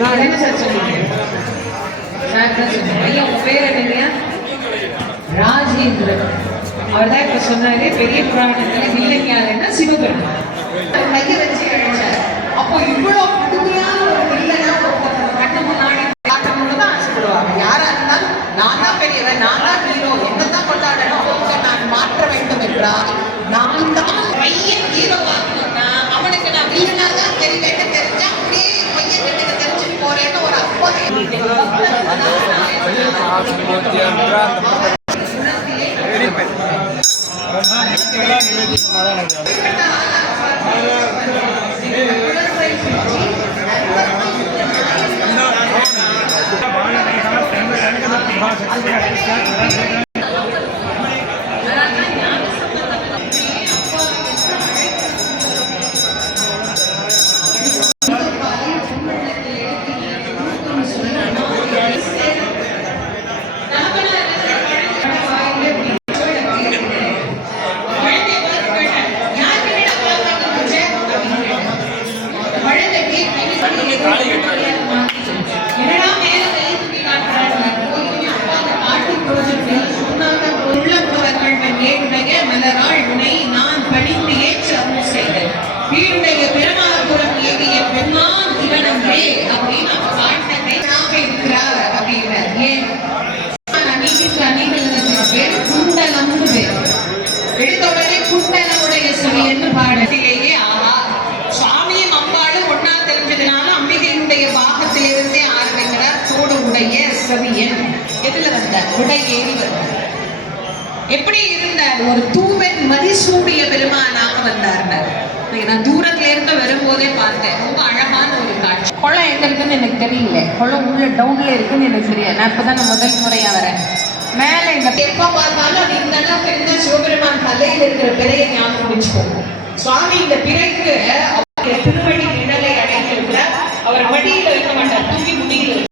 என்ன சார் சொன்னீங்க? சார் தான் சொன்னீங்க. ஐயா உங்க பேர் என்னங்க? ராஜேந்திரன். அவர் தான் இப்ப சொன்னாரு பெரிய புராணத்துல வில்லன் யாருன்னா சிவபெருமான். கைய வச்சு அழைச்சார். அப்போ இவ்வளவு புதுமையான ஒரு வில்லனா கண்ணு முன்னாடி காட்டணும்னு தான் ஆசைப்படுவாங்க. யாரா இருந்தாலும் நான் தான் பெரியவன், நான் தான் ஹீரோ, என்னதான் கொண்டாடணும், நான் மாற்ற வேண்டும் என்றால் நான் தான் பையன் ஹீரோ ஆகணும்னா அவனுக்கு நான் வில்லனா தான் தெரிவேன்னு தெரிஞ்சா அப்படியே பையன் கிட்ட தெரிஞ்சு போறேன்னு ஒரு அப்போதைய பாடத்திலேயே ஆஹா சுவாமியும் அம்பாளும் ஒன்னா தெரிஞ்சதுனால அம்பிகையினுடைய பாகத்திலிருந்தே ஆரம்பிக்கிறார். தோடு உடைய செவியன் எதுல வந்தார்? உடையேறி வந்தார். எப்படி இருந்தார்? ஒரு தூவன் மதிசூடிய பெருமானாக வந்தார். நான் தூரத்துல இருந்து வரும்போதே பார்த்தேன். ரொம்ப அழகான ஒரு காட்சி. குளம் எங்க இருக்குன்னு எனக்கு தெரியல. குளம் உள்ள டவுன்ல இருக்குன்னு எனக்கு தெரியாது. நான் இப்பதான் முதல் முறையா வரேன். மேல இந்த எப்ப பார்த்தாலும் அது இந்த அளவுக்கு இருந்த சிவபெருமான் தலையில் இருக்கிற பிறையை ஞாபகம் வச்சுக்கோங்க. சுவாமி இந்த பிறைக்கு திருவடி நிழலை அடைந்திருக்கிறார். அவர் மடியில வைக்க மாட்டார், தூக்கி முடியில